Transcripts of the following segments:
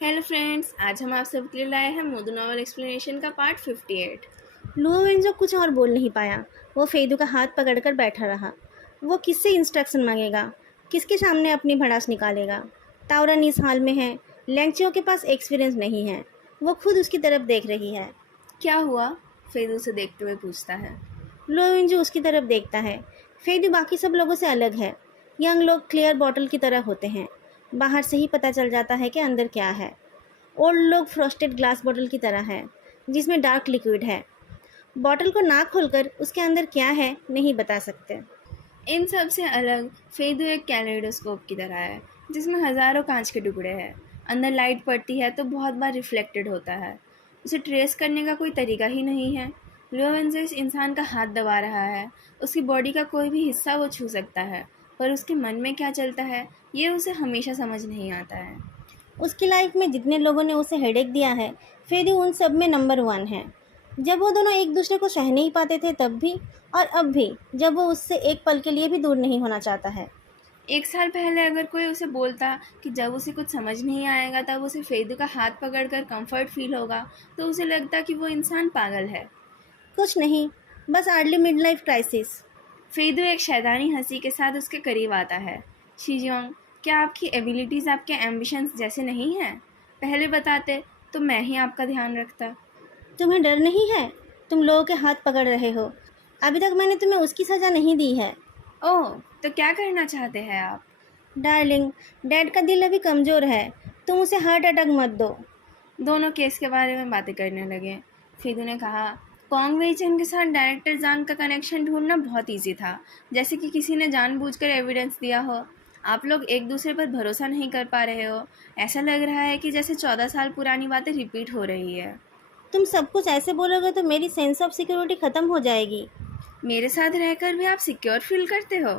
Hello friends, आज हम आप सबके लिए लाए हैं मोदू नॉवल एक्सप्लेनेशन का पार्ट 58। लुओ वेंजो कुछ और बोल नहीं पाया। वो फेदू का हाथ पकड़कर बैठा रहा। वो किससे इंस्ट्रक्शन मांगेगा? किसके सामने अपनी भड़ास निकालेगा? ताउरन इस हाल में है। लैंगचियो के पास एक्सपीरियंस नहीं है। वो खुद उसकी तरफ देख रही है। क्या हुआ? फेदू उसे देखते हुए पूछता है। लुओ वेंजो उसकी तरफ देखता है। फेदू बाकी सब लोगों से अलग है। यंग लोग क्लियर बॉटल की तरह होते हैं। बाहर से ही पता चल जाता है कि अंदर क्या है। ओल्ड लोग फ्रॉस्टेड ग्लास बॉटल की तरह है, जिसमें डार्क लिक्विड है। बॉटल को ना खोलकर उसके अंदर क्या है नहीं बता सकते। इन सब से अलग फेदू एक कैलेडोस्कोप की तरह है, जिसमें हज़ारों कांच के टुकड़े हैं। अंदर लाइट पड़ती है तो बहुत बार रिफ्लेक्टेड होता है। उसे ट्रेस करने का कोई तरीका ही नहीं है। लियोवेंजो इस इंसान का हाथ दबा रहा है। उसकी बॉडी का कोई भी हिस्सा वो छू सकता है, पर उसके मन में क्या चलता है ये उसे हमेशा समझ नहीं आता है। उसकी लाइफ में जितने लोगों ने उसे हेडेक दिया है, फेदी उन सब में नंबर 1 है। जब वो दोनों एक दूसरे को सह नहीं पाते थे तब भी, और अब भी, जब वो उससे एक पल के लिए भी दूर नहीं होना चाहता है। एक साल पहले अगर कोई उसे बोलता कि जब उसे कुछ समझ नहीं आएगा तब उसे फेदू का हाथ पकड़कर कंफर्ट फील होगा, तो उसे लगता कि वो इंसान पागल है। कुछ नहीं, बस अर्ली मिड लाइफ क्राइसिस। फेदू एक शैतानी हंसी के साथ उसके करीब आता है। शीजियोंग, क्या आपकी एबिलिटीज़ आपके एम्बिशंस जैसे नहीं हैं? पहले बताते तो मैं ही आपका ध्यान रखता। तुम्हें डर नहीं है? तुम लोगों के हाथ पकड़ रहे हो। अभी तक मैंने तुम्हें उसकी सज़ा नहीं दी है। ओह, तो क्या करना चाहते हैं आप? डार्लिंग, डैड का दिल अभी कमज़ोर है। तुम उसे हार्ट अटैक मत दो। दोनों केस के बारे में बातें करने लगे। फेदू ने कहा, कॉन्ग वेई चेन के साथ डायरेक्टर जांग का कनेक्शन ढूंढना बहुत इजी था, जैसे कि किसी ने जानबूझकर एविडेंस दिया हो। आप लोग एक दूसरे पर भरोसा नहीं कर पा रहे हो। ऐसा लग रहा है कि जैसे 14 साल पुरानी बातें रिपीट हो रही है। तुम सब कुछ ऐसे बोलोगे तो मेरी सेंस ऑफ सिक्योरिटी ख़त्म हो जाएगी। मेरे साथ रहकर भी आप सिक्योर फील करते हो?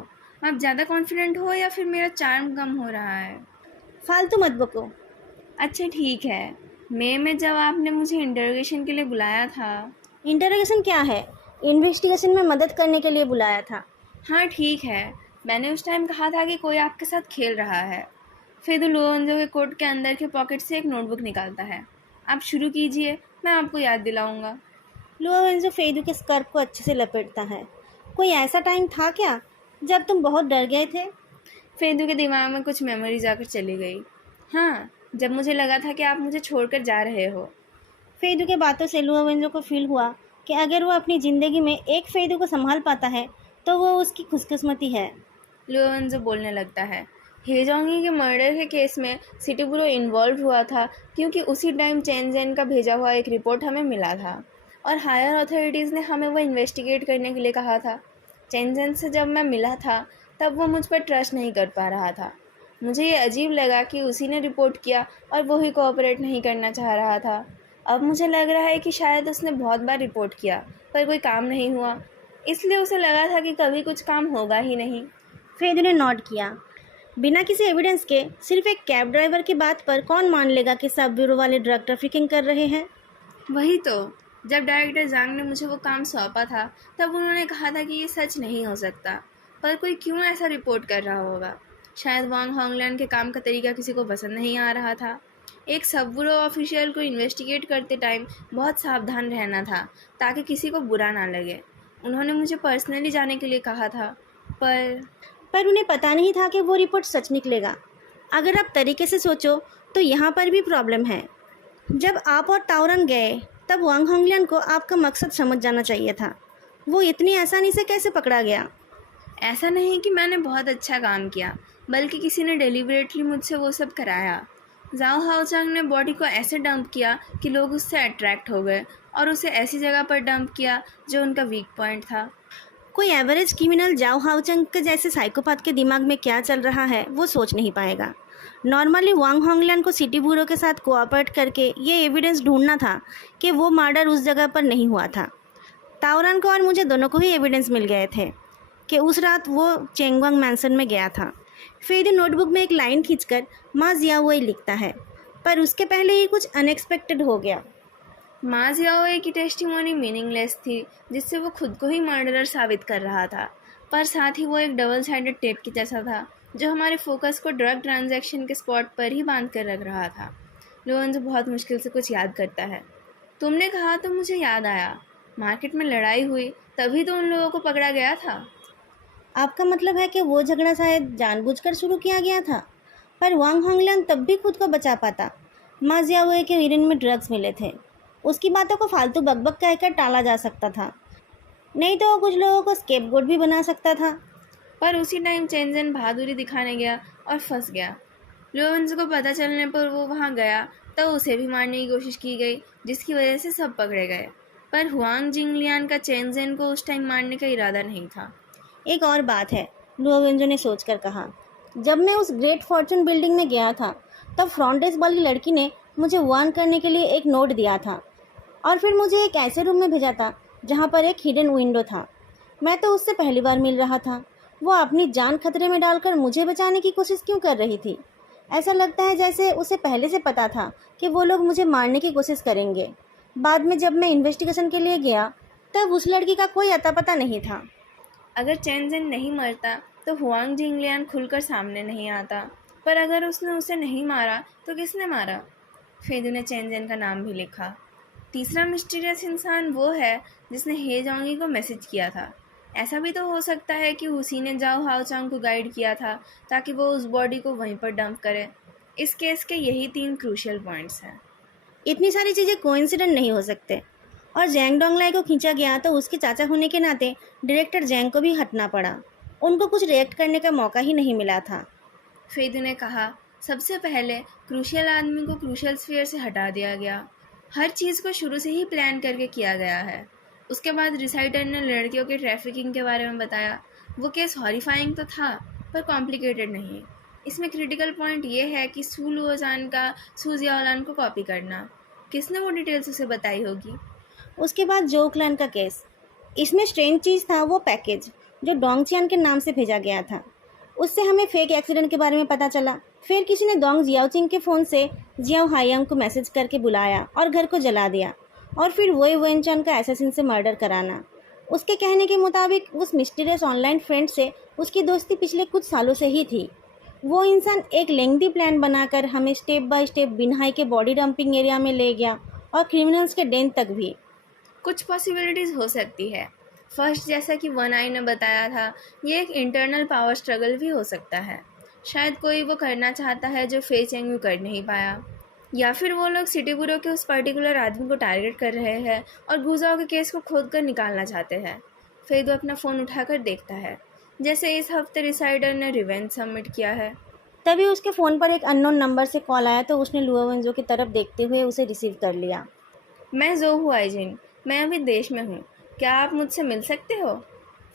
आप ज़्यादा कॉन्फिडेंट हो या फिर मेरा चार्म कम हो रहा है? फालतू मत बको। अच्छा ठीक है। मई में जब आपने मुझे इंटरोगेशन के लिए बुलाया था। इंटरोगेशन क्या है? इन्वेस्टिगेशन में मदद करने के लिए बुलाया था। हाँ ठीक है, मैंने उस टाइम कहा था कि कोई आपके साथ खेल रहा है। फिर लुओंजो के कोट के अंदर के पॉकेट से एक नोटबुक निकालता है। आप शुरू कीजिए, मैं आपको याद दिलाऊंगा। लुओवेंजो फेदू के स्कार्फ को अच्छे से लपेटता है। कोई ऐसा टाइम था क्या जब तुम बहुत डर गए थे? फेदू के दिमाग में कुछ मेमोरीज आकर चली गई। हाँ, जब मुझे लगा था कि आप मुझे छोड़कर जा रहे हो। फेदू के बातों से लुओवेंजो को फील हुआ कि अगर वो अपनी ज़िंदगी में एक फेदू को संभाल पाता है तो वो उसकी खुशकिस्मती है। लुओंजो बोलने लगता है। हेजोंगी के मर्डर के केस में सिटी ब्यूरो इन्वॉल्व हुआ था, क्योंकि उसी टाइम चेन जेन का भेजा हुआ एक रिपोर्ट हमें मिला था और हायर अथॉरिटीज़ ने हमें वो इन्वेस्टिगेट करने के लिए कहा था। चेन जेन से जब मैं मिला था तब वो मुझ पर ट्रस्ट नहीं कर पा रहा था। मुझे ये अजीब लगा कि उसी ने रिपोर्ट किया और वो ही कोऑपरेट नहीं करना चाह रहा था। अब मुझे लग रहा है कि शायद उसने बहुत बार रिपोर्ट किया पर कोई काम नहीं हुआ, इसलिए उसे लगा था कि कभी कुछ काम होगा ही नहीं। फेदू ने नोट किया। बिना किसी एविडेंस के सिर्फ एक कैब ड्राइवर की बात पर कौन मान लेगा कि सब ब्यूरो वाले ड्रग ट्रैफिकिंग कर रहे हैं? वही तो। जब डायरेक्टर जांग ने मुझे वो काम सौंपा था तब उन्होंने कहा था कि ये सच नहीं हो सकता, पर कोई क्यों ऐसा रिपोर्ट कर रहा होगा? शायद वांग होंगलैंड के काम का तरीका किसी को पसंद नहीं आ रहा था। एक सब ब्यूरो ऑफिशियल को इन्वेस्टिगेट करते टाइम बहुत सावधान रहना था, ताकि किसी को बुरा ना लगे। उन्होंने मुझे पर्सनली जाने के लिए कहा था, पर पर उन्हें पता नहीं था कि वो रिपोर्ट सच निकलेगा। अगर आप तरीके से सोचो तो यहाँ पर भी प्रॉब्लम है। जब आप और ताओरन गए तब वांग होंगलियन को आपका मकसद समझ जाना चाहिए था। वो इतनी आसानी से कैसे पकड़ा गया? ऐसा नहीं कि मैंने बहुत अच्छा काम किया, बल्कि किसी ने डेलिबरेटली मुझसे वो सब कराया। जाओ हाओचांग ने बॉडी को ऐसे डंप किया कि लोग उससे अट्रैक्ट हो गए, और उसे ऐसी जगह पर डंप किया जो उनका वीक पॉइंट था। कोई एवरेज क्रिमिनल जाओ हाओचंग के जैसे साइकोपाथ के दिमाग में क्या चल रहा है वो सोच नहीं पाएगा। नॉर्मली वांग होंगलियन को सिटी ब्यूरो के साथ कोऑपरेट करके ये एविडेंस ढूंढना था कि वो मर्डर उस जगह पर नहीं हुआ था। ताओरन को और मुझे दोनों को ही एविडेंस मिल गए थे कि उस रात वो चेंगवांग मैंसन में गया था। फिर नोटबुक में एक लाइन खींचकर माँ जियाओई लिखता है, पर उसके पहले ही कुछ अनएक्सपेक्टेड हो गया। मा जियाओए की टेस्टिमोनी मीनिंगलेस थी, जिससे वो खुद को ही मर्डरर साबित कर रहा था, पर साथ ही वो एक डबल साइडेड टेप की जैसा था, जो हमारे फोकस को ड्रग ट्रांजैक्शन के स्पॉट पर ही बांध कर रख रहा था। लोअन्जो बहुत मुश्किल से कुछ याद करता है। तुमने कहा तो मुझे याद आया, मार्केट में लड़ाई हुई तभी तो उन लोगों को पकड़ा गया था। आपका मतलब है कि वो झगड़ा शायद जानबूझकर शुरू किया गया था? पर वांग होंगलिन तब भी खुद को बचा पाता। मा जियाओए के यूरिन में ड्रग्स मिले थे। उसकी बातों को फालतू बकबक कहकर टाला जा सकता था, नहीं तो वो कुछ लोगों को स्केपगोट भी बना सकता था। पर उसी टाइम चेंजन बहादुरी दिखाने गया और फंस गया। लोअन्जो को पता चलने पर वो वहाँ गया तो उसे भी मारने की कोशिश की गई, जिसकी वजह से सब पकड़े गए। पर हुआंग जिंगलियान का चेंजन को उस टाइम मारने का इरादा नहीं था। एक और बात है, लुओवेंजो ने सोचकर कहा। जब मैं उस ग्रेट फॉर्चून बिल्डिंग में गया था तब फ्रंट डेस्क वाली लड़की ने मुझे वार्न करने के लिए एक नोट दिया था और फिर मुझे एक ऐसे रूम में भेजा था जहाँ पर एक हिडन विंडो था। मैं तो उससे पहली बार मिल रहा था। वो अपनी जान खतरे में डालकर मुझे बचाने की कोशिश क्यों कर रही थी? ऐसा लगता है जैसे उसे पहले से पता था कि वो लोग मुझे मारने की कोशिश करेंगे। बाद में जब मैं इन्वेस्टिगेशन के लिए गया तब उस लड़की का कोई अता पता नहीं था। अगर चेंजन नहीं मरता तो हुआंग जिंगलियान खुलकर सामने नहीं आता, पर अगर उसने उसे नहीं मारा तो किसने मारा? फेदू ने चेंजन का नाम भी लिखा। तीसरा मिस्टीरियस इंसान वो है जिसने हे जोंगी को मैसेज किया था। ऐसा भी तो हो सकता है कि उसी ने जाओ हाओचांग को गाइड किया था ताकि वो उस बॉडी को वहीं पर डंप करे। इस केस के यही 3 क्रूशियल पॉइंट्स हैं। इतनी सारी चीज़ें कोइंसिडेंट नहीं हो सकते। और जैंग डोंगलाई को खींचा गया तो उसके चाचा होने के नाते डायरेक्टर जैंग को भी हटना पड़ा। उनको कुछ रिएक्ट करने का मौका ही नहीं मिला था। फेदू ने कहा, सबसे पहले क्रूशियल आदमी को क्रूशियल स्फीयर से हटा दिया गया। हर चीज़ को शुरू से ही प्लान करके किया गया है। उसके बाद रिसाइटर ने लड़कियों के ट्रैफिकिंग के बारे में बताया। वो केस हॉरिफाइंग तो था पर कॉम्प्लिकेटेड नहीं। इसमें क्रिटिकल पॉइंट ये है कि सू लुओजान का सू जियाओलान को कॉपी करना। किसने वो डिटेल्स उसे बताई होगी? उसके बाद जो क्लैन का केस। इसमें स्ट्रेंज चीज़ था वो पैकेज जो डोंग चियान के नाम से भेजा गया था। उससे हमें फेक एक्सीडेंट के बारे में पता चला। फिर किसी ने डोंग जियाओचिंग के फ़ोन से जियाओ हायांग को मैसेज करके बुलाया और घर को जला दिया और फिर वही वेनचान का एसेसिन से मर्डर कराना। उसके कहने के मुताबिक उस मिस्टीरियस ऑनलाइन फ्रेंड से उसकी दोस्ती पिछले कुछ सालों से ही थी। वो इंसान एक लेंथी प्लान बनाकर हमें स्टेप बाय स्टेप बिनहाई के बॉडी डंपिंग एरिया में ले गया और क्रिमिनल्स के डेन तक भी। कुछ पॉसिबिलिटीज़ हो सकती है। फर्स्ट, जैसा कि वन आई ने बताया था, ये एक इंटरनल पावर स्ट्रगल भी हो सकता है। शायद कोई वो करना चाहता है जो फे चेंग कर नहीं पाया, या फिर वो लोग सिटी बुरो के उस पर्टिकुलर आदमी को टारगेट कर रहे हैं और गुजाओ के केस को खोद कर निकालना चाहते हैं। फेदू अपना फ़ोन उठाकर देखता है, जैसे इस हफ्ते रिसाइडर ने रिवेंज सबमिट किया है। तभी उसके फ़ोन पर एक अननोन नंबर से कॉल आया तो उसने लुओवेंजो की तरफ देखते हुए उसे रिसीव कर लिया। मैं जो हुआइजिन, मैं अभी देश में हूँ, क्या आप मुझसे मिल सकते हो?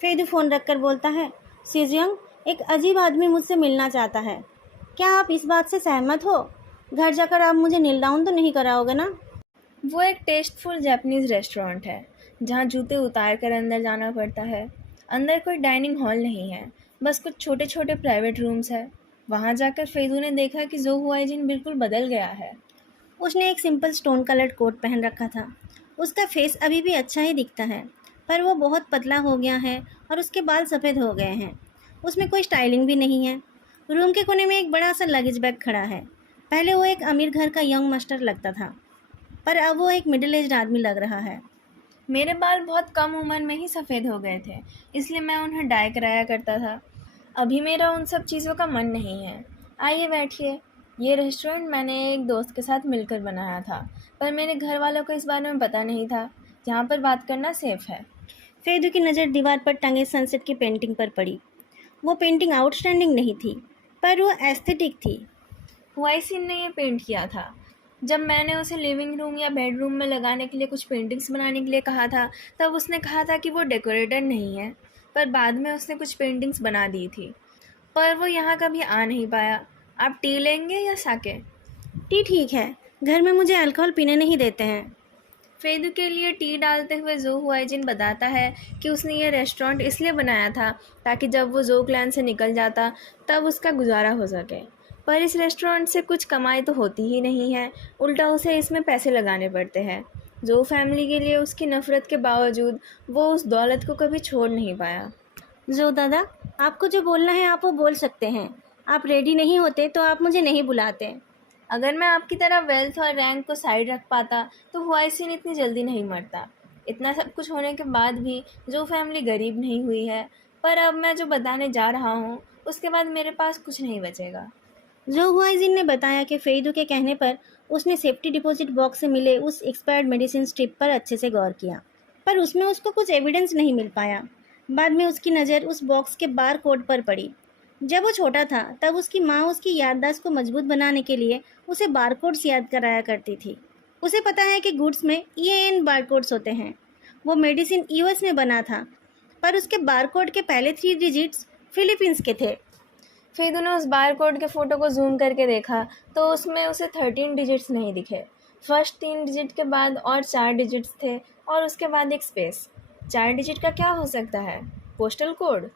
फेदू फ़ोन रखकर बोलता है, सीजियंग, एक अजीब आदमी मुझसे मिलना चाहता है। क्या आप इस बात से सहमत हो? घर जाकर आप मुझे नील डाउन तो नहीं कराओगे ना? वो एक टेस्टफुल जापानीज़ रेस्टोरेंट है जहाँ जूते उतार कर अंदर जाना पड़ता है। अंदर कोई डाइनिंग हॉल नहीं है, बस कुछ छोटे छोटे प्राइवेट रूम्स है। वहाँ जाकर फेदू ने देखा कि जो हुआइजिन बिल्कुल बदल गया है। उसने एक सिंपल स्टोन कलर्ड कोट पहन रखा था। उसका फेस अभी भी अच्छा ही दिखता है, पर वो बहुत पतला हो गया है और उसके बाल सफ़ेद हो गए हैं। उसमें कोई स्टाइलिंग भी नहीं है। रूम के कोने में एक बड़ा सा लगेज बैग खड़ा है। पहले वो एक अमीर घर का यंग मास्टर लगता था, पर अब वो एक मिडिल एज्ड आदमी लग रहा है। मेरे बाल बहुत कम उम्र में ही सफ़ेद हो गए थे, इसलिए मैं उन्हें डाई कराया करता था। अभी मेरा उन सब चीज़ों का मन नहीं है। आइए बैठिए। ये रेस्टोरेंट मैंने एक दोस्त के साथ मिलकर बनाया था, पर मेरे घर वालों को इस बारे में पता नहीं था। यहाँ पर बात करना सेफ़ है। फेदू की नज़र दीवार पर टंगे सनसेट की पेंटिंग पर पड़ी। वो पेंटिंग आउटस्टैंडिंग नहीं थी, पर वो एस्थेटिक थी। हुआइसिन ने ये पेंट किया था। जब मैंने उसे लिविंग रूम या बेडरूम में लगाने के लिए कुछ पेंटिंग्स बनाने के लिए कहा था, तब उसने कहा था कि वो डेकोरेटर नहीं है, पर बाद में उसने कुछ पेंटिंग्स बना दी थी। पर वो यहाँ कभी आ नहीं पाया। आप टी लेंगे या साके? टी ठीक है, घर में मुझे अल्कोहल पीने नहीं देते हैं। फेदू के लिए टी डालते हुए जो हुआइजिन बताता है कि उसने ये रेस्टोरेंट इसलिए बनाया था ताकि जब वो जो क्लैन से निकल जाता तब उसका गुजारा हो सके। पर इस रेस्टोरेंट से कुछ कमाई तो होती ही नहीं है, उल्टा उसे इसमें पैसे लगाने पड़ते हैं। जो फैमिली के लिए उसकी नफ़रत के बावजूद वो उस दौलत को कभी छोड़ नहीं पाया। जो दादा, आपको जो बोलना है आप वो बोल सकते हैं। आप रेडी नहीं होते तो आप मुझे नहीं बुलाते। अगर मैं आपकी तरह वेल्थ और रैंक को साइड रख पाता तो हुआइसिन इतनी जल्दी नहीं मरता। इतना सब कुछ होने के बाद भी जो फैमिली गरीब नहीं हुई है, पर अब मैं जो बताने जा रहा हूँ उसके बाद मेरे पास कुछ नहीं बचेगा। जो हुआइजिन ने बताया कि फेइदू के कहने पर उसने सेफ्टी डिपॉजिट बॉक्स से मिले उस एक्सपायर्ड मेडिसिन स्ट्रिप पर अच्छे से गौर किया, पर उसमें उसको कुछ एविडेंस नहीं मिल पाया। बाद में उसकी नज़र उस बॉक्स के बार कोड पर पड़ी। जब वो छोटा था तब उसकी माँ उसकी याददाश्त को मजबूत बनाने के लिए उसे बारकोड्स याद कराया करती थी। उसे पता है कि गुड्स में EAN बारकोड्स होते हैं। वो मेडिसिन US में बना था, पर उसके बारकोड के पहले 3 डिजिट्स फिलीपींस के थे। फिर उन्होंने उस बार कोड के फ़ोटो को जूम करके देखा तो उसमें उसे 13 डिजिट्स नहीं दिखे। फर्स्ट 3 डिजिट के बाद और 4 डिजिट्स थे और उसके बाद एक स्पेस। 4 डिजिट का क्या हो सकता है? Postal code?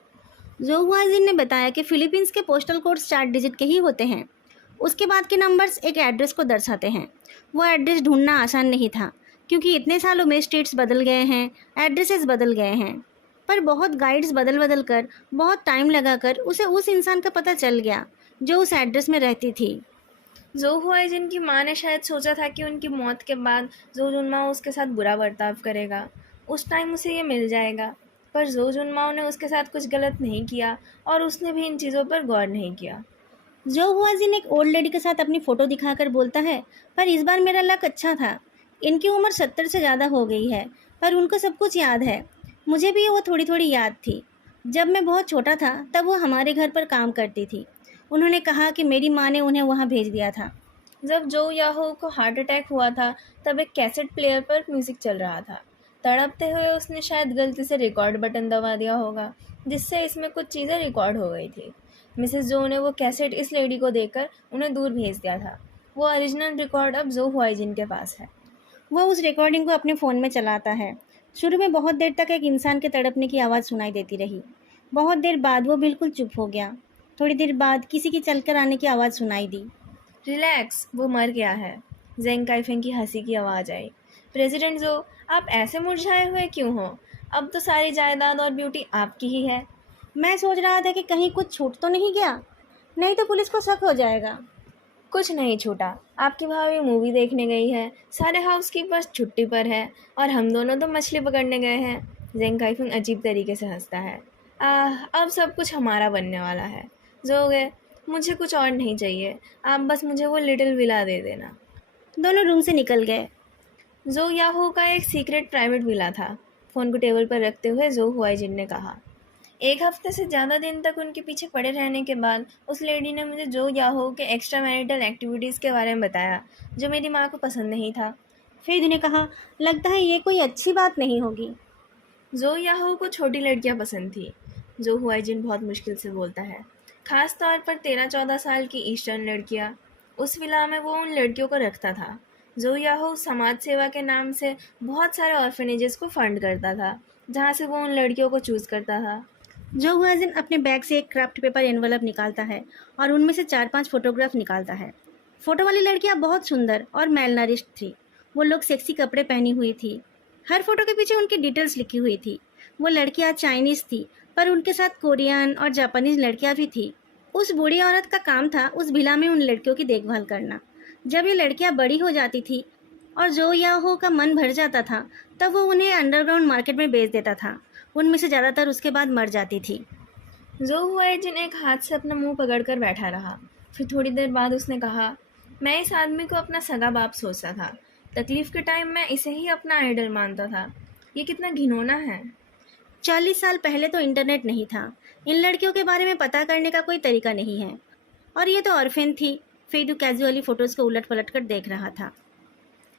जो हुआजिन ने बताया कि फिलीपींस के पोस्टल कोड्स 4 डिजिट के ही होते हैं। उसके बाद के नंबर्स एक एड्रेस को दर्शाते हैं। वो एड्रेस ढूंढना आसान नहीं था, क्योंकि इतने सालों में स्टेट्स बदल गए हैं, एड्रेसेस बदल गए हैं। पर बहुत गाइड्स बदल बदल कर, बहुत टाइम लगाकर उसे उस इंसान का पता चल गया जो उस एड्रेस में रहती थी। जो हुआ है जिनकी माँ ने शायद सोचा था कि उनकी मौत के बाद जो जुनमाओ उसके साथ बुरा बर्ताव करेगा, उस टाइम उसे ये मिल जाएगा। पर जो जुनमाओ ने उसके साथ कुछ गलत नहीं किया और उसने भी इन चीज़ों पर गौर नहीं किया। जो हुआजिन एक ओल्ड लेडी के साथ अपनी फ़ोटो दिखाकर बोलता है, पर इस बार मेरा लक अच्छा था। इनकी उम्र 70 से ज़्यादा हो गई है, पर उनको सब कुछ याद है। मुझे भी वो थोड़ी थोड़ी याद थी। जब मैं बहुत छोटा था तब वो हमारे घर पर काम करती थी। उन्होंने कहा कि मेरी माँ ने उन्हें वहाँ भेज दिया था। जब जो याहो को हार्ट अटैक हुआ था तब एक कैसेट प्लेयर पर म्यूज़िक चल रहा था। तड़पते हुए उसने शायद गलती से रिकॉर्ड बटन दबा दिया होगा, जिससे इसमें कुछ चीज़ें रिकॉर्ड हो गई थी। मिसेस जो ने वो कैसेट इस लेडी को देकर उन्हें दूर भेज दिया था। वो ओरिजिनल रिकॉर्ड अब जो हुआइजिन के पास है। वो उस रिकॉर्डिंग को अपने फ़ोन में चलाता है। शुरू में बहुत देर तक एक इंसान के तड़पने की आवाज़ सुनाई देती रही। बहुत देर बाद वो बिल्कुल चुप हो गया। थोड़ी देर बाद किसी की चलकर आने की आवाज़ सुनाई दी। रिलैक्स, वो मर गया है। जेंग काइफेंग की हंसी की आवाज़ आई। प्रेसिडेंट जो, आप ऐसे मुरझाए हुए क्यों हो? अब तो सारी जायदाद और ब्यूटी आपकी ही है। मैं सोच रहा था कि कहीं कुछ छूट तो नहीं गया, नहीं तो पुलिस को शक हो जाएगा। कुछ नहीं छूटा। आपकी भाभी मूवी देखने गई है, सारे हाउसकीपर्स छुट्टी पर है और हम दोनों तो मछली पकड़ने गए हैं। जेंग काइफिंग अजीब तरीके से हंसता है। अब सब कुछ हमारा बनने वाला है। जोगे, मुझे कुछ और नहीं चाहिए, आप बस मुझे वो लिटिल विला दे देना। दोनों रूम से निकल गए। जो याहू का एक सीक्रेट प्राइवेट विला था। फ़ोन को टेबल पर रखते हुए जो हुआइजिन ने कहा। एक हफ्ते से ज़्यादा दिन तक उनके पीछे पड़े रहने के बाद उस लेडी ने मुझे जो याहो के एक्स्ट्रा मैरिटल एक्टिविटीज़ के बारे में बताया, जो मेरी माँ को पसंद नहीं था। फिर उन्हें कहा, लगता है ये कोई अच्छी बात नहीं होगी। जो याहो को छोटी लड़कियाँ पसंद थी। जो हुआइजिन बहुत मुश्किल से बोलता है, ख़ास तौर पर 13-14 साल की ईस्टर्न लड़कियाँ। उस विला में वो उन लड़कियों को रखता था। जो याहो समाज सेवा के नाम से बहुत सारे ऑर्फनेजेस को फंड करता था, जहाँ से वो उन लड़कियों को चूज़ करता था। जो हुआजिन अपने बैग से एक क्राफ्ट पेपर एनवलप निकालता है और उनमें से 4-5 फोटोग्राफ निकालता है। फ़ोटो वाली लड़कियां बहुत सुंदर और मेलनरिश्ड थी। वो लोग सेक्सी कपड़े पहनी हुई थी। हर फोटो के पीछे उनकी डिटेल्स लिखी हुई थी। वो लड़कियां चाइनीज़ थी, पर उनके साथ कोरियन और जापानीज़ लड़कियां भी थी। उस बूढ़ी औरत का काम था उस विला में उन लड़कियों की देखभाल करना। जब ये लड़कियां बड़ी हो जाती थी और जो याहो का मन भर जाता था, तब वो उन्हें अंडरग्राउंड मार्केट में बेच देता था। उनमें से ज़्यादातर उसके बाद मर जाती थी। जो हुआइजिन एक हाथ से अपना मुंह पकड़कर बैठा रहा। फिर थोड़ी देर बाद उसने कहा, मैं इस आदमी को अपना सगा बाप सोचता था। तकलीफ़ के टाइम मैं इसे ही अपना आइडल मानता था। ये कितना घिनौना है। 40 साल पहले तो इंटरनेट नहीं था। इन लड़कियों के बारे में पता करने का कोई तरीका नहीं है। और ये तो ऑर्फेन थी। फेदू कैजुअली फ़ोटोज़ को उलट पलट कर देख रहा था।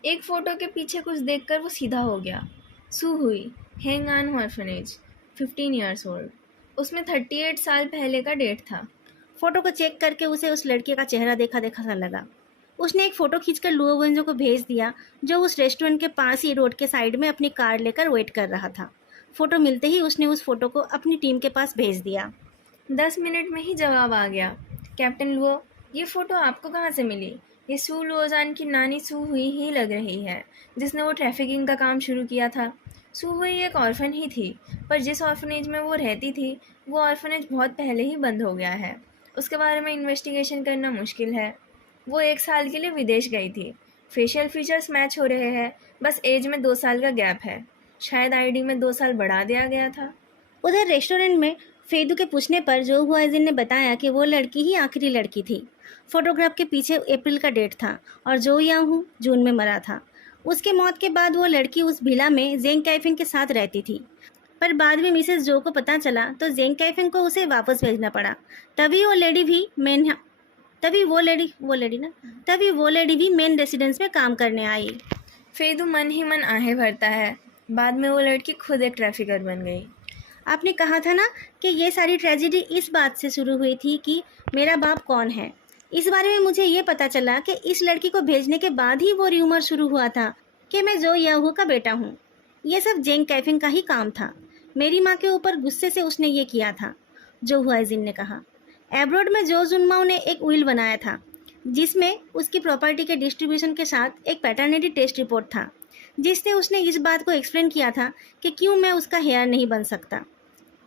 एक फ़ोटो के पीछे कुछ देखकर वो सीधा हो गया। सू हुई, hang on orphanage, 15 years old. उसमें 38 साल पहले का डेट था। फ़ोटो को चेक करके उसे उस लड़के का चेहरा देखा देखा सा लगा। उसने एक फ़ोटो खींचकर लुओ वेंजो को भेज दिया, जो उस रेस्टोरेंट के पास ही रोड के साइड में अपनी कार लेकर वेट कर रहा था। फ़ोटो मिलते ही उसने उस फ़ोटो को अपनी टीम के पास भेज दिया। 10 मिनट में ही जवाब आ गया। कैप्टन लुओ, ये फ़ोटो आपको कहाँ से मिली? ये सू लुओजान की नानी सू हुई ही लग रही है, जिसने वो ट्रैफिकिंग का काम शुरू किया था। सू हुई एक ऑर्फन ही थी, पर जिस ऑर्फनेज में वो रहती थी, वो ऑर्फनेज बहुत पहले ही बंद हो गया है। उसके बारे में इन्वेस्टिगेशन करना मुश्किल है। वो 1 साल के लिए विदेश गई थी। फेशियल फीचर्स मैच हो रहे हैं, बस एज में 2 साल का गैप है। शायद आईडी में 2 साल बढ़ा दिया गया था। उधर रेस्टोरेंट में फेदू के पूछने पर जो हुआजिन ने बताया कि वो लड़की ही आखिरी लड़की थी। फोटोग्राफ के पीछे अप्रैल का डेट था और जो याहू जून में मरा था। उसके मौत के बाद वो लड़की उस विला में जेंग कैफिंग के साथ रहती थी, पर बाद में मिसेस जो को पता चला तो जेंग कैफिंग को उसे वापस भेजना पड़ा। तभी वो लेडी भी मेन रेसिडेंस में काम करने आई। फेदू मन ही मन आहें भरता है। बाद में वो लड़की खुद एक ट्रैफिकर बन गई। आपने कहा था ना कि ये सारी ट्रेजेडी इस बात से शुरू हुई थी कि मेरा बाप कौन है। इस बारे में मुझे ये पता चला कि इस लड़की को भेजने के बाद ही वो र्यूमर शुरू हुआ था कि मैं जो याहू का बेटा हूँ। ये सब जेंग कैफिंग का ही काम था। मेरी माँ के ऊपर गुस्से से उसने ये किया था, जो हुआजिन ने कहा। एब्रोड में जो जुनमाओ ने एक विल बनाया था जिसमें उसकी प्रॉपर्टी के डिस्ट्रीब्यूशन के साथ एक पैटर्निटी टेस्ट रिपोर्ट था, जिससे उसने इस बात को एक्सप्लेन किया था कि क्यों मैं उसका हेयर नहीं बन सकता।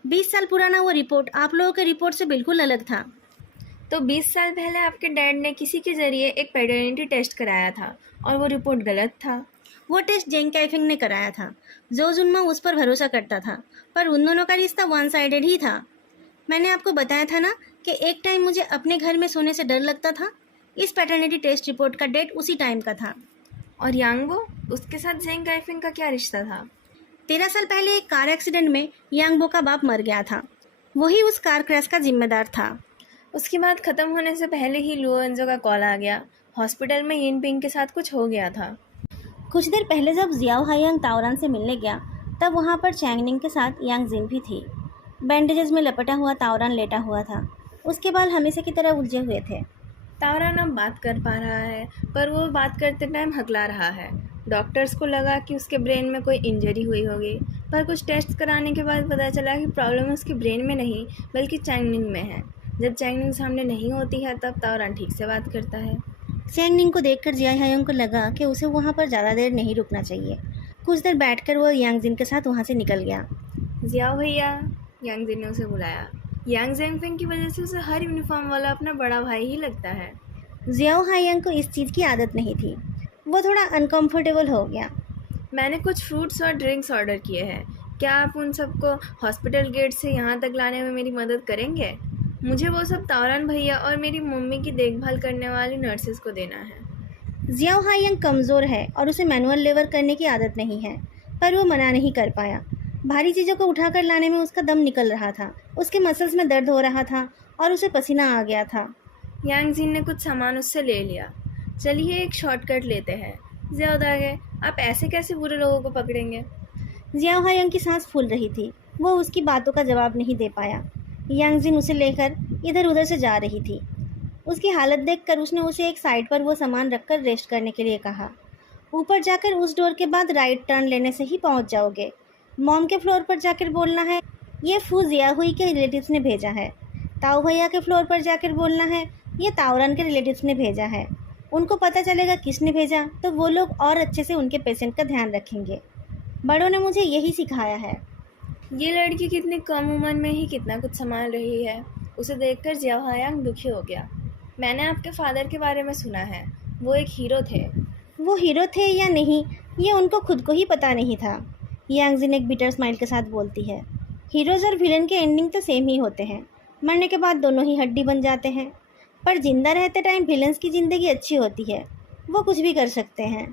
20 साल पुराना वो रिपोर्ट आप लोगों के रिपोर्ट से बिल्कुल अलग था। तो 20 साल पहले आपके डैड ने किसी के ज़रिए एक पैटर्निटी टेस्ट कराया था और वो रिपोर्ट गलत था। वो टेस्ट जेंग कैफिंग ने कराया था। जो जुनमाओ उस पर भरोसा करता था, पर उन दोनों का रिश्ता वन साइडेड ही था। मैंने आपको बताया था ना कि एक टाइम मुझे अपने घर में सोने से डर लगता था। इस पैटर्निटी टेस्ट रिपोर्ट का डेट उसी टाइम का था। और यांगबो, उसके साथ जेंग कैफिंग का क्या रिश्ता था? 13 साल पहले एक कार एक्सीडेंट में यांगबो का बाप मर गया था। वही उस कार क्रैश का जिम्मेदार था। उसकी बात ख़त्म होने से पहले ही लुओंजो का कॉल आ गया। हॉस्पिटल में यिनपिंग के साथ कुछ हो गया था। कुछ देर पहले जब जियाओ हायांग ताओरान से मिलने गया तब वहाँ पर चैंगनिंग के साथ यांग जिन भी थी। बैंडेजेस में लपटा हुआ ताओरान लेटा हुआ था। उसके बाल हमेशा की तरह उलझे हुए थे। ताओरान अब बात कर पा रहा है, पर वो बात करते टाइम हकला रहा है। डॉक्टर्स को लगा कि उसके ब्रेन में कोई इंजरी हुई होगी, पर कुछ टेस्ट कराने के बाद पता चला कि प्रॉब्लम उसके ब्रेन में नहीं बल्कि चैंगनिंग में है। जब चैंगनिंग सामने नहीं होती है तब ताओरान ठीक से बात करता है। चैंगनिंग को देखकर जिया हायांग को लगा कि उसे वहाँ पर ज़्यादा देर नहीं रुकना चाहिए। कुछ देर बैठकर वो यांग जिन के साथ वहाँ से निकल गया। जियाओ भैया, यांग जिन ने उसे बुलाया। यांग ज़ेंगफेंग की वजह से उसे हर यूनिफॉर्म वाला अपना बड़ा भाई ही लगता है। जियाओ हायांग को इस चीज़ की आदत नहीं थी। वो थोड़ा अनकंफर्टेबल हो गया। मैंने कुछ फ्रूट्स और ड्रिंक्स ऑर्डर किए हैं। क्या आप उन सबको हॉस्पिटल गेट से यहाँ तक लाने में मेरी मदद करेंगे? मुझे वो सब ताओरान भैया और मेरी मम्मी की देखभाल करने वाली नर्सेस को देना है। जियाओ हायांग कमज़ोर है और उसे मैनुअल लेबर करने की आदत नहीं है, पर वो मना नहीं कर पाया। भारी चीज़ों को उठाकर लाने में उसका दम निकल रहा था। उसके मसल्स में दर्द हो रहा था और उसे पसीना आ गया था। यांग जिन ने कुछ सामान उससे ले लिया। चलिए एक शॉर्टकट लेते हैं। जियाओ दागे, आप ऐसे कैसे बुरे लोगों को पकड़ेंगे? जियाओ हायांग की सांस फूल रही थी। वो उसकी बातों का जवाब नहीं दे पाया। यांग जिन उसे लेकर इधर उधर से जा रही थी। उसकी हालत देखकर उसने उसे एक साइड पर वो सामान रखकर रेस्ट करने के लिए कहा। ऊपर जाकर उस डोर के बाद राइट टर्न लेने से ही पहुंच जाओगे। मॉम के फ्लोर पर जाकर बोलना है ये फू जियाहुई के रिलेटिव्स ने भेजा है। ताऊ भैया के फ्लोर पर जाकर बोलना है ये ताओरान के रिलेटिव्स ने भेजा है। उनको पता चलेगा किसने भेजा तो वो लोग और अच्छे से उनके पेशेंट का ध्यान रखेंगे। बड़ों ने मुझे यही सिखाया है। ये लड़की कितनी कम उम्र में ही कितना कुछ संभाल रही है। उसे देखकर जियाओ हायांग दुखी हो गया। मैंने आपके फादर के बारे में सुना है, वो एक हीरो थे। वो हीरो थे या नहीं ये उनको खुद को ही पता नहीं था। यांग जिन एक बिटर स्माइल के साथ बोलती है। हीरोज़ और विलन के एंडिंग तो सेम ही होते हैं। मरने के बाद दोनों ही हड्डी बन जाते हैं, पर जिंदा रहते टाइम विलन्स की ज़िंदगी अच्छी होती है। वो कुछ भी कर सकते हैं।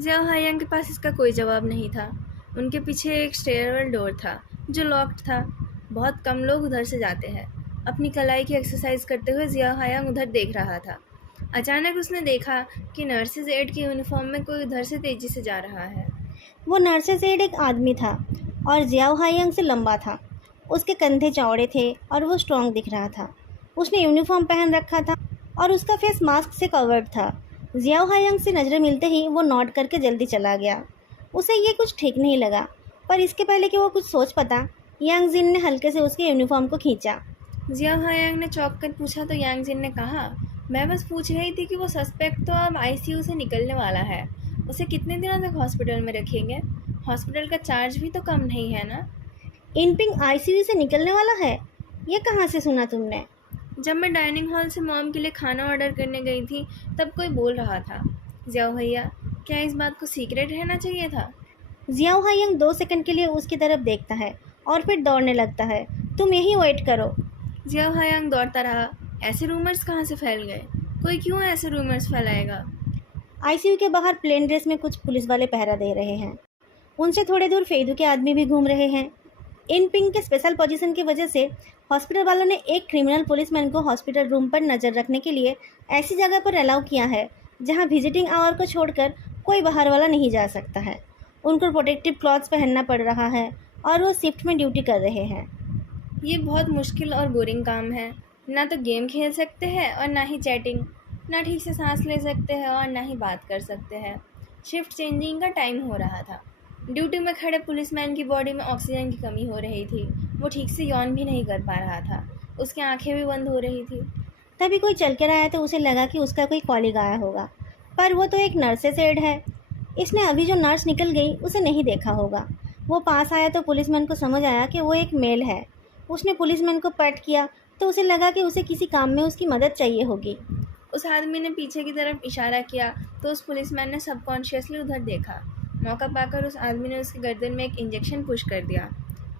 जियाओ हायांग के पास इसका कोई जवाब नहीं था। उनके पीछे एक स्टेयरवेल डोर था जो लॉक्ड था। बहुत कम लोग उधर से जाते हैं। अपनी कलाई की एक्सरसाइज करते हुए जियाओ हायांग उधर देख रहा था। अचानक उसने देखा कि नर्सेज एड के यूनिफॉर्म में कोई उधर से तेज़ी से जा रहा है। वो नर्सेस एड एक आदमी था और जियाओ हायांग से लंबा था। उसके कंधे चौड़े थे और वो स्ट्रॉन्ग दिख रहा था। उसने यूनिफॉर्म पहन रखा था और उसका फेस मास्क से कवर्ड था। जियाओ हायांग से नज़रें मिलते ही वो नॉट करके जल्दी चला गया। उसे ये कुछ ठीक नहीं लगा, पर इसके पहले कि वो कुछ सोच पाता यांग जिन ने हल्के से उसके यूनिफॉर्म को खींचा। जियाओ हायांग ने चौंक कर पूछा तो यांग जिन ने कहा, मैं बस पूछ रही थी कि वो सस्पेक्ट तो अब आईसीयू से निकलने वाला है। उसे कितने दिनों तक हॉस्पिटल में रखेंगे? हॉस्पिटल का चार्ज भी तो कम नहीं है ना? इनपिंग आईसीयू से निकलने वाला है? ये कहाँ से सुना तुमने? जब मैं डाइनिंग हॉल से मॉम के लिए खाना ऑर्डर करने गई थी तब कोई बोल रहा था, जियाओ भैया, क्या इस बात को सीक्रेट रहना चाहिए था? जियाओ हायंग 2 सेकंड के लिए उसकी तरफ देखता है और फिर दौड़ने लगता है। तुम यहीं वेट करो। जियाओ हायांग दौड़ता रहा। ऐसे रूमर्स कहाँ से फैल गए? कोई क्यों ऐसे रूमर्स फैलाएगा? आईसीयू के बाहर प्लेन ड्रेस में कुछ पुलिस वाले पहरा दे रहे हैं। उनसे थोड़े दूर फेदू के आदमी भी घूम रहे हैं। इन पिंग के स्पेशल पोजीशन की वजह से हॉस्पिटल वालों ने एक क्रिमिनल पुलिसमैन को हॉस्पिटल रूम पर नज़र रखने के लिए ऐसी जगह पर अलाउ किया है जहां विजिटिंग आवर को छोड़कर कोई बाहर वाला नहीं जा सकता है। उनको प्रोटेक्टिव क्लॉथ्स पहनना पड़ रहा है और वो शिफ्ट में ड्यूटी कर रहे हैं। ये बहुत मुश्किल और बोरिंग काम है। ना तो गेम खेल सकते हैं और ना ही चैटिंग, ना ठीक से सांस ले सकते हैं और ना ही बात कर सकते हैं। शिफ्ट चेंजिंग का टाइम हो रहा था। ड्यूटी में खड़े पुलिसमैन की बॉडी में ऑक्सीजन की कमी हो रही थी। वो ठीक से यौन भी नहीं कर पा रहा था। उसकी आंखें भी बंद हो रही थी। तभी कोई चल कर आया तो उसे लगा कि उसका कोई कॉलीग आया होगा, पर वो तो एक नर्सेस एड है। इसने अभी जो नर्स निकल गई उसे नहीं देखा होगा। वो पास आया तो पुलिसमैन को समझ आया कि वो एक मेल है। उसने पुलिसमैन को पैट किया तो उसे लगा कि उसे किसी काम में उसकी मदद चाहिए होगी। उस आदमी ने पीछे की तरफ इशारा किया तो उस पुलिसमैन ने सबकॉन्शियसली उधर देखा। मौका पाकर उस आदमी ने उसके गर्दन में एक इंजेक्शन पुश कर दिया।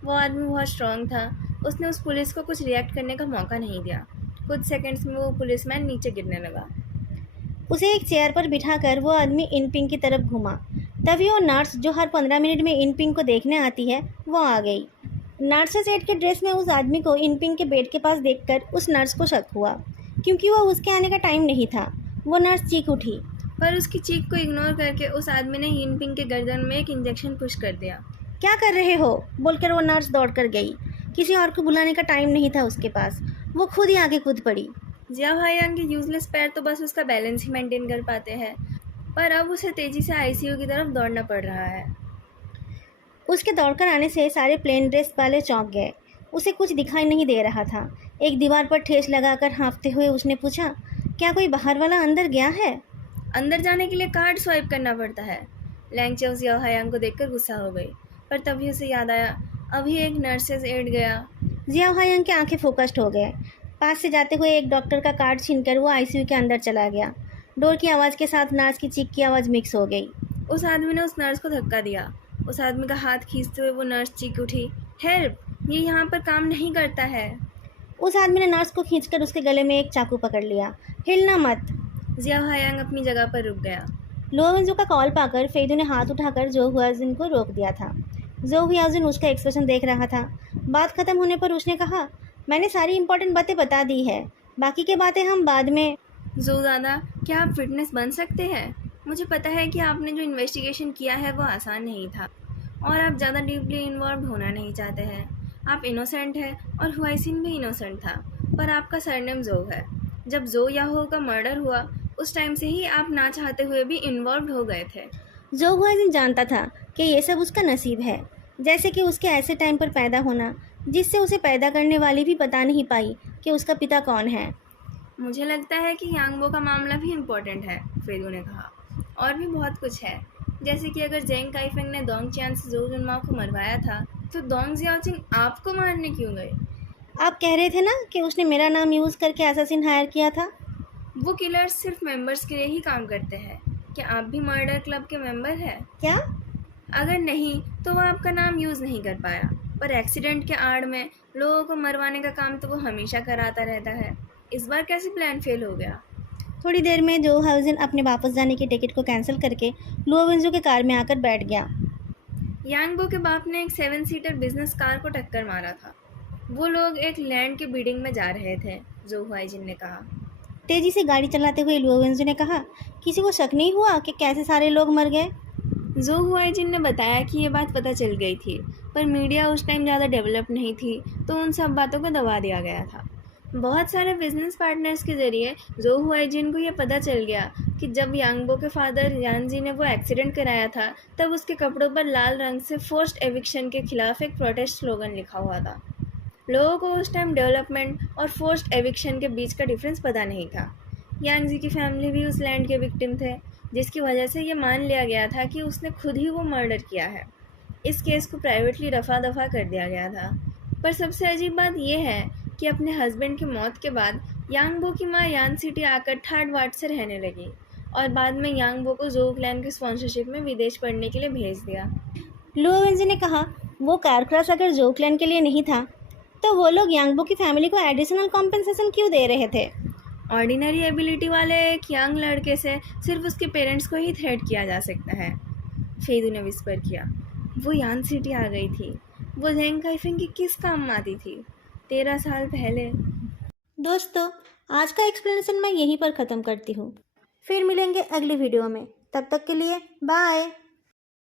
वो आदमी बहुत स्ट्रांग था। उसने उस पुलिस को कुछ रिएक्ट करने का मौका नहीं दिया। कुछ सेकंड्स में वो पुलिसमैन नीचे गिरने लगा। उसे एक चेयर पर बिठाकर वो आदमी इनपिंग की तरफ घुमा। तभी वो नर्स जो हर 15 मिनट में इनपिंग को देखने आती है वो आ गई। नर्सेस एड के ड्रेस में उस आदमी को इनपिंग के बेड के पास देखकर उस नर्स को शक हुआ, क्योंकि वो उसके आने का टाइम नहीं था। वो नर्स चीख उठी। पर उसकी चीख को इग्नोर करके उस आदमी ने यिनपिंग के गर्दन में एक इंजेक्शन पुश कर दिया। क्या कर रहे हो बोलकर वो नर्स दौड़ कर गई। किसी और को बुलाने का टाइम नहीं था उसके पास। वो खुद ही आगे कूद पड़ी। जियाओ हायांग के यूजलेस पैर तो बस उसका बैलेंस ही मेंटेन कर पाते हैं, पर अब उसे तेजी से आईसीयू की तरफ दौड़ना पड़ रहा है। उसके दौड़कर आने से सारे प्लेन ड्रेस वाले चौंक गए। उसे कुछ दिखाई नहीं दे रहा था। एक दीवार पर ठेस लगाकर हाँफते हुए उसने पूछा, क्या कोई बाहर वाला अंदर गया है? अंदर जाने के लिए कार्ड स्वाइप करना पड़ता है। लैंगचाओ जियाओ हायांग को देखकर गुस्सा हो गई, पर तभी उसे याद आया, अभी एक नर्सेस एड गया। जियाओ हायांग की आंखें फोकस्ड हो गए। पास से जाते हुए एक डॉक्टर का कार्ड छीनकर वो आईसीयू के अंदर चला गया। डोर की आवाज़ के साथ नर्स की चीख की आवाज़ मिक्स हो गई। उस आदमी ने उस नर्स को धक्का दिया। उस आदमी का हाथ खींचते हुए वो नर्स चीख उठी, हेल्प, ये यहाँ पर काम नहीं करता है। उस आदमी ने नर्स को खींचकर उसके गले में एक चाकू पकड़ लिया। हिलना मत। जियाओ हायांग अपनी जगह पर रुक गया। लो वेंजो का कॉल पाकर फेदू ने हाथ उठाकर जो हुआजिन को रोक दिया था। जो हुआजिन उसका एक्सप्रेशन देख रहा था। बात खत्म होने पर उसने कहा, मैंने सारी इंपॉर्टेंट बातें बता दी है, बाकी की बातें हम बाद में। जो दादा, क्या आप फिटनेस बन सकते हैं? मुझे पता है कि आपने जो इन्वेस्टिगेशन किया है वो आसान नहीं था और आप ज़्यादा डीपली इन्वॉल्व होना नहीं चाहते हैं। आप इनोसेंट हैं और हुआइसिन भी इनोसेंट था, पर आपका सरनेम जो है। जब जो याहो का मर्डर हुआ उस टाइम से ही आप ना चाहते हुए भी इन्वॉल्व हो गए थे। जो हुआजिन जानता था कि ये सब उसका नसीब है, जैसे कि उसके ऐसे टाइम पर पैदा होना जिससे उसे पैदा करने वाली भी बता नहीं पाई कि उसका पिता कौन है। मुझे लगता है कि यांगबो का मामला भी इम्पोर्टेंट है, फेदू ने कहा। और भी बहुत कुछ है, जैसे कि अगर जेंग काइफेंग ने दोंग चियान से जो जुनमाओ को मरवाया था तो दोंग जियाओचिंग आपको मारने क्यों गए? आप कह रहे थे ना कि उसने मेरा नाम यूज़ करके असैसिन हायर किया था। वो किलर्स सिर्फ मेंबर्स के लिए ही काम करते हैं। क्या आप भी मर्डर क्लब के मेंबर हैं? क्या? अगर नहीं तो वो आपका नाम यूज़ नहीं कर पाया, पर एक्सीडेंट के आड़ में लोगों को मरवाने का काम तो वो हमेशा कराता रहता है। इस बार कैसे प्लान फेल हो गया? थोड़ी देर में जो हाउजिन अपने वापस जाने की टिकट को कैंसिल करके लुओ वेंजो के कार में आकर बैठ गया। यांगबो के बाप ने एक 7 सीटर बिजनेस कार को टक्कर मारा था। वो लोग एक लैंड के बिडिंग में जा रहे थे, जो हुआइजिन ने कहा। तेजी से गाड़ी चलाते हुए लुओ वेंजो ने कहा, किसी को शक नहीं हुआ कि कैसे सारे लोग मर गए? जो हुआइजिन ने बताया कि ये बात पता चल गई थी, पर मीडिया उस टाइम ज़्यादा डेवलप नहीं थी तो उन सब बातों को दबा दिया गया था। बहुत सारे बिजनेस पार्टनर्स के ज़रिए जो हुआइजिन को ये पता चल गया कि जब यांगबो के फादर यानजी ने वो एक्सीडेंट कराया था तब उसके कपड़ों पर लाल रंग से फोर्स्ड एविक्शन के खिलाफ एक प्रोटेस्ट स्लोगन लिखा हुआ था। लोगों को उस टाइम डेवलपमेंट और फोर्स्ड एविक्शन के बीच का डिफरेंस पता नहीं था। यांगजी की फैमिली भी उस लैंड के विक्टिम थे, जिसकी वजह से ये मान लिया गया था कि उसने खुद ही वो मर्डर किया है। इस केस को प्राइवेटली रफा दफा कर दिया गया था। पर सबसे अजीब बात यह है कि अपने हस्बैंड की मौत के बाद यांगबो की माँ यान सिटी आकर ठाट बाट से रहने लगी और बाद में यांगबो को जो क्लैन की स्पॉन्सरशिप में विदेश पढ़ने के लिए भेज दिया। लुओ वेंजी ने कहा, वो कार क्रैश अगर जो क्लैन के लिए नहीं था तो वो लोग यांगबो की फैमिली को एडिशनल कॉम्पेंसेशन क्यों दे रहे थे? ऑर्डिनरी एबिलिटी वाले एक यंग लड़के से सिर्फ उसके पेरेंट्स को ही थ्रेट किया जा सकता है, फेदू ने विस्पर किया। वो यान सिटी आ गई थी। वो जेंग काइफिंग की किस काम में आती थी 13 साल पहले। दोस्तों, आज का एक्सप्लेनेशन मैं यहीं पर ख़त्म करती हूँ। फिर मिलेंगे अगली वीडियो में। तब तक के लिए बाय।